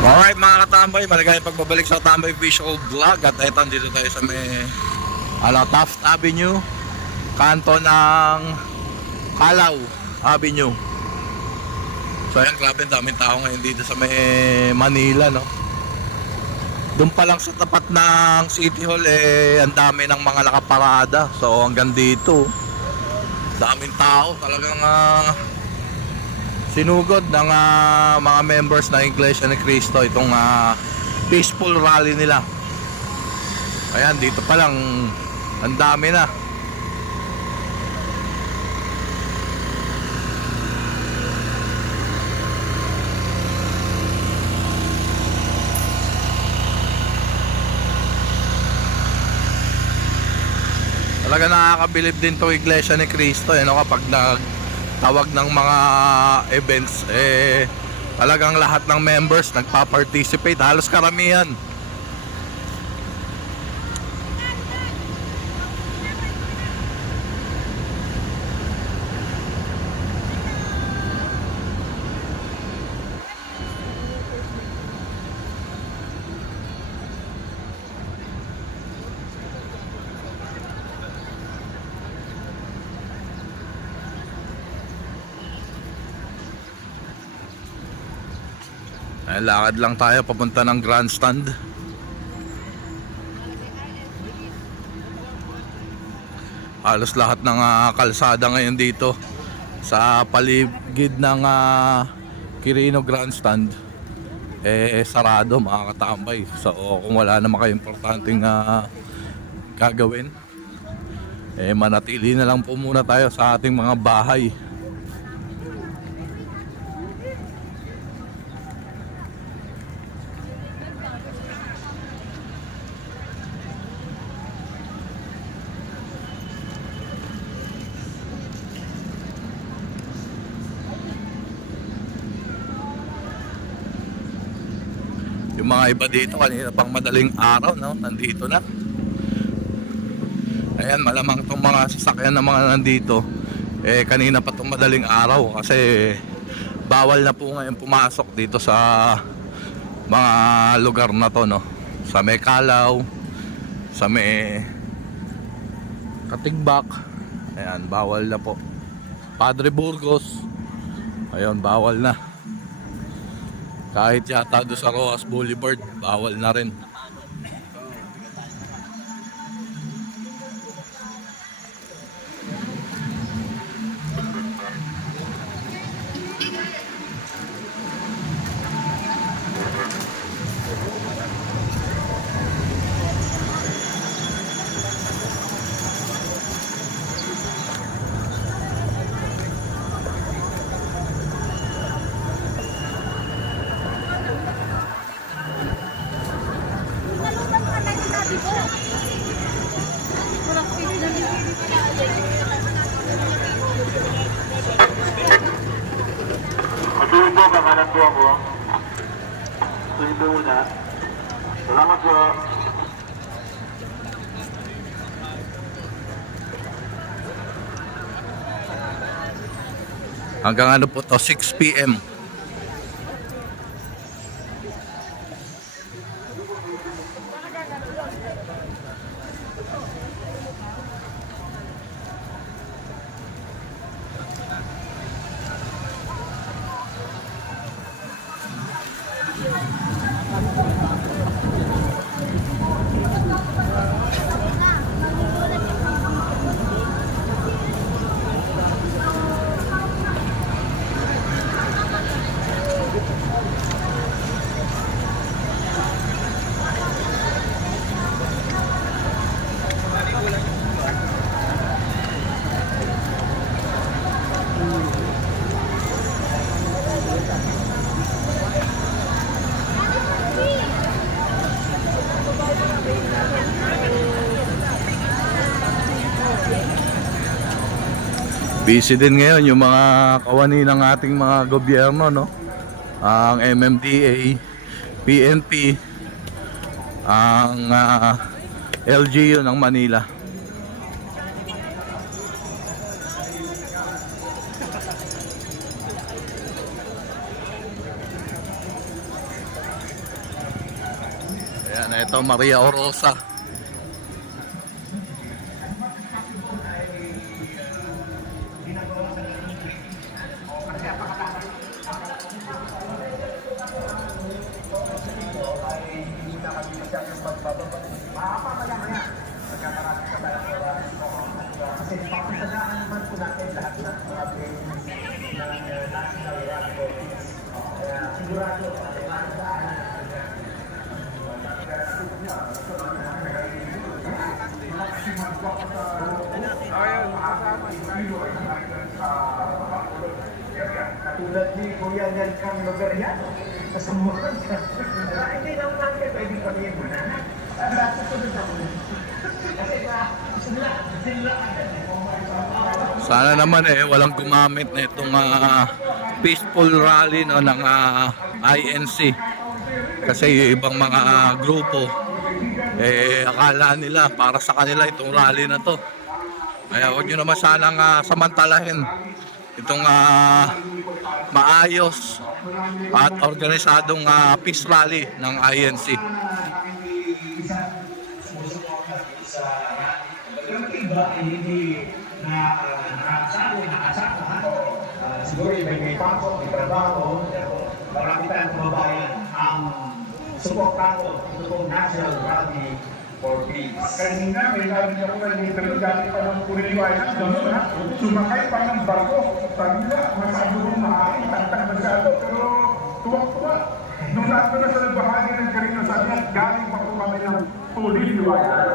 Alright mga katambay, maligayang pagbabalik sa Tambay Visual Vlog. At eto, dito tayo sa may Taft Avenue, kanto ng Calao Avenue. So ayan, grabe, daming tao ngayon dito sa may Manila, no? Doon pa lang sa tapat ng City Hall, ang dami ng mga nakaparada. So hanggang dito, daming tao, talagang sinugod ng mga members ng Iglesia ni Cristo itong peaceful rally nila. Ayan, dito pa lang ang dami na. Talaga nakakabilib din itong Iglesia ni Cristo, kapag nagtawag ng mga events, talagang lahat ng members nagpa-participate, halos karamihan. Lakad lang tayo papunta ng grandstand. Halos lahat ng kalsada ngayon dito sa paligid ng Quirino Grandstand sarado, mga katambay. So kung wala naman kayo importanteng gagawin, manatili na lang po muna tayo sa ating mga bahay. Yung mga iba dito kanina pang madaling araw, no? Nandito na. Ayan, malamang itong mga sasakyan na mga nandito kanina pa itong madaling araw, kasi bawal na po ngayon pumasok dito sa mga lugar na to, no? Sa may Calao, sa may Katigbak, ayan, bawal na po. Padre Burgos, ayun, bawal na. Kahit yata doon sa Rojas Boulevard, bawal na rin. Patuloy po, kakanan po ako. Patuloy po muna. Salamat po. Hanggang ano po to, 6 PM. Busy din ngayon yung mga kawani ng ating mga gobyerno, no? Ang MMDA, PNP, ang LGU ng Manila. Ayan, ito Maria Orosa. Katulad ni Kuya Nelson Loberia, kasamuhan ka. Hindi lang natin pwede sabihin mo na. Susunod ako. Kasi sila Sana naman walang gumamit na itong peaceful rally no, ng INC. Kasi yung ibang mga grupo akala nila para sa kanila itong rally na to. Kaya huwag nyo naman sanang samantalahin itong maayos at organisadong peace rally ng INC. Siguro may pasok, may trabaho, marami tayong kababayan ang suportado itong National Rally for Peace. Kanina may narinig ako na dati pa ng Puriliwanan, sumakay pa ng barko. Sabi nila, masyado kong maaari, tagtag masyado, pero tuwak-tuwa. Nung nato na sa bahagi ng Karino, sabi niya, galing pa po kami ng Puriliwanan.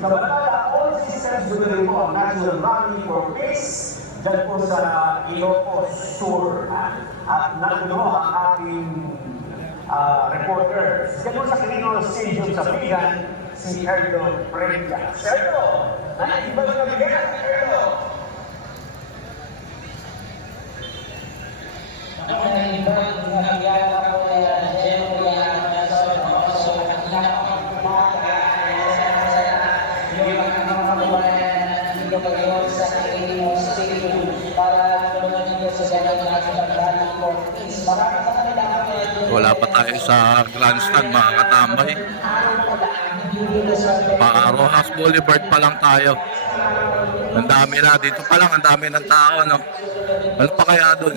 Sa Balala, all systems dumating po ang National Rally for Peace dyan po sa Ilocos Sur. At nandun ang ating reporter. Dyan po sa Quirino Stadium sa Pigan, si Erdo Prenya. Erdo! Iba na nabigyan, Erdo! Ako na iba, nangyayari ako na Jeffrey so kanina ako yung mga kababayan dito kayo sa Quirino Stadium para tulungan nyo sa ganang national rally for peace. Maraming sa kanila Wala pa tayo sa grandstand mga katambay. Rojas Boulevard pa lang tayo. Ang dami na dito pa lang, ang dami ng tao no. Ano pa kaya doon?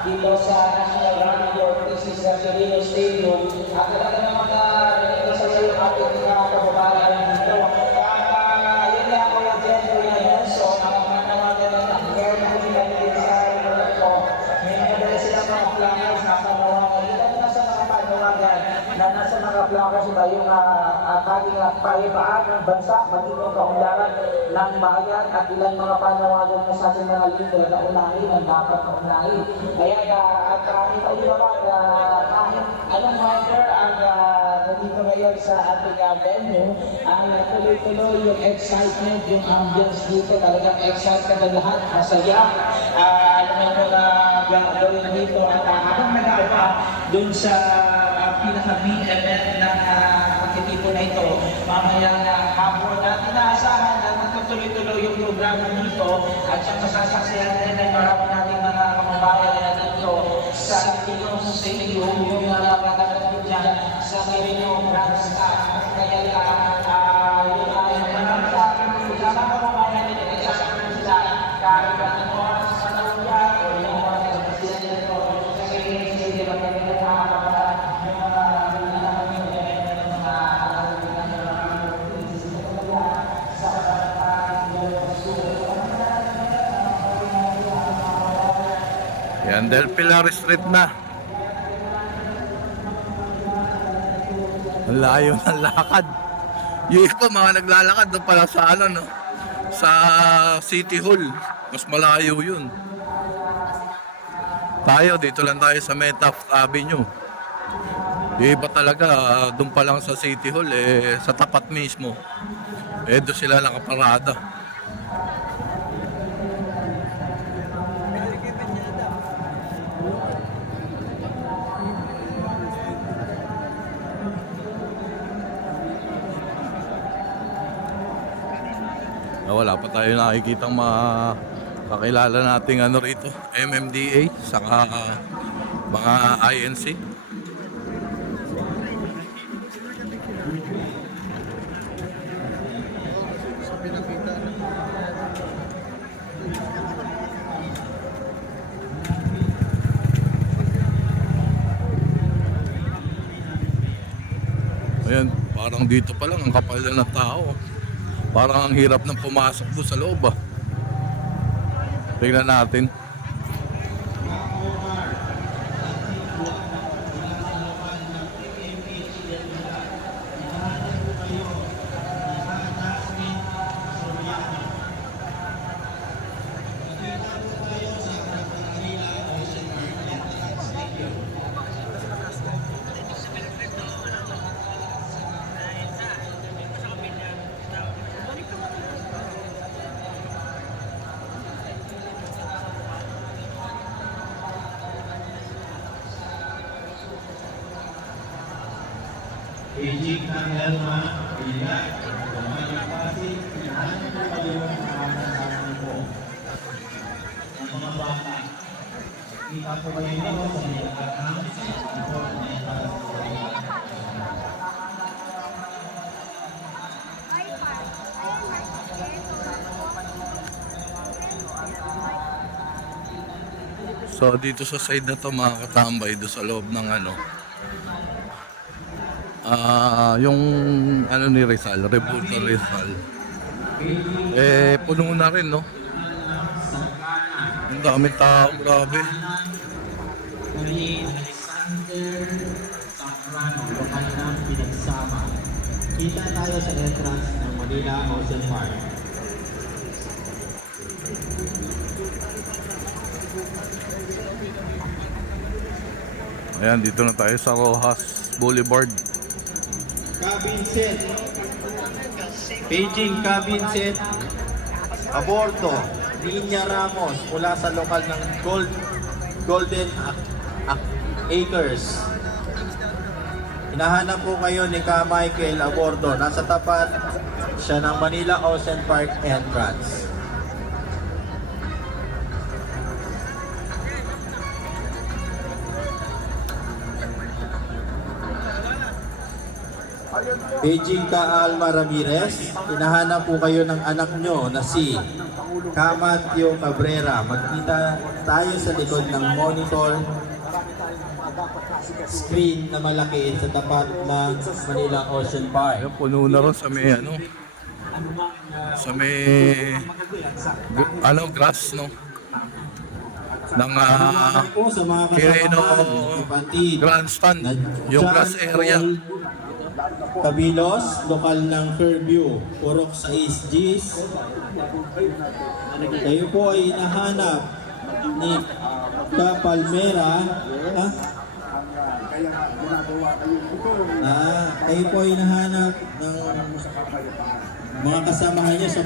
Dito sa National Rally for Peace sa Quirino Stadium at talaga naman ito sa iyo ating mga kababayan dito. At yun nga ako yung Jeffrey Nelson ang manawagan ng kaya na hindi sa ito. May mga sila mga planners na panawagan. Ito na sa mga panawagan na nasa mga planners ba yung ating paibaan ng bansa maging ang kaunlaran ng bayan at ilang mga panawagan na sa ating mga leader na unahin ang dapat na unahin. Kaya at ito yun naman kahit anong weather ang nandito ngayon sa ating venue, ang tuloy-tuloy yung excitement, yung ambience dito, talagang excited na lahat, masaya. Alam mo yung gawin dito at habang nag-aaba dun sa pinaka-main event ng pagtitipon na ito, mamayang hapon at inaasahan na magtutuloy-tuloy yung programa dito at siyang masasaksihan din ay marami nating mga kababayan na dito sa Quirino Stadium, yung mga magagawin dyan sa Quirino Grandstand. Kaya yung marami sa akin, sa mga kababayan nito, nagsasabi sila kahit ang oras sa nauya o yung oras sa sila nito sa Quirino Stadium at kami ng mga kababayan yung mga Yan, Del Pilar Street na. Ang layo ng lakad. Yung iba mga naglalakad doon pala sa no? Sa City Hall. Mas malayo yun. Tayo, dito lang tayo sa Taft Avenue. Yung iba talaga, doon pa lang sa City Hall, sa tapat mismo. Doon sila nakaparada. Wala pa tayo nakikitang kakilala nating rito, MMDA, saka mga INC. Ayan, parang dito pa lang ang kapal na ng tao. Parang ang hirap nang pumasok doon sa loob ah. Tingnan natin. Beijing ng Elma, Pilihan, Pumalik Pasig, pinahanap po kayo ng mga po. Ang mga bata, kita po kayo nito sa mga akang ito na para sa kanila. So dito sa side na to mga katambay, doon sa loob ng ano, yung ano ni Rizal, Rebulto Rizal, eh puno na rin, no? Ang daming tao, grabe. Kami Alexander Sacrano, lokal ng Pinagsama. Kita tayo sa entrance ng Manila Ocean Park. Ayan, dito na tayo sa Rojas Boulevard. Cabin set. Beijing cabin set. Aborto. Linya Ramos mula sa lokal ng Golden Acres. Hinahanap po kayo ni Ka Michael Aborto. Nasa tapat siya ng Manila Ocean Park entrance. Beijing Ka Alma Ramirez, hinahanap po kayo ng anak nyo na si Kamatio Cabrera. Magkita tayo sa likod ng monitor screen na malaki sa tapat ng Manila Ocean Park. Ayan, puno na rin sa may ano, sa may ano, grass, no? Ng Po sa mga Quirino kapatid Grandstand, na yung John grass area. Paul Cabilos, lokal ng Fairview, Purok 6 Gs. Kayo po ay hinahanap ni Ka Palmera. Kayo po ay hinahanap ng mga kasamahan niyo sa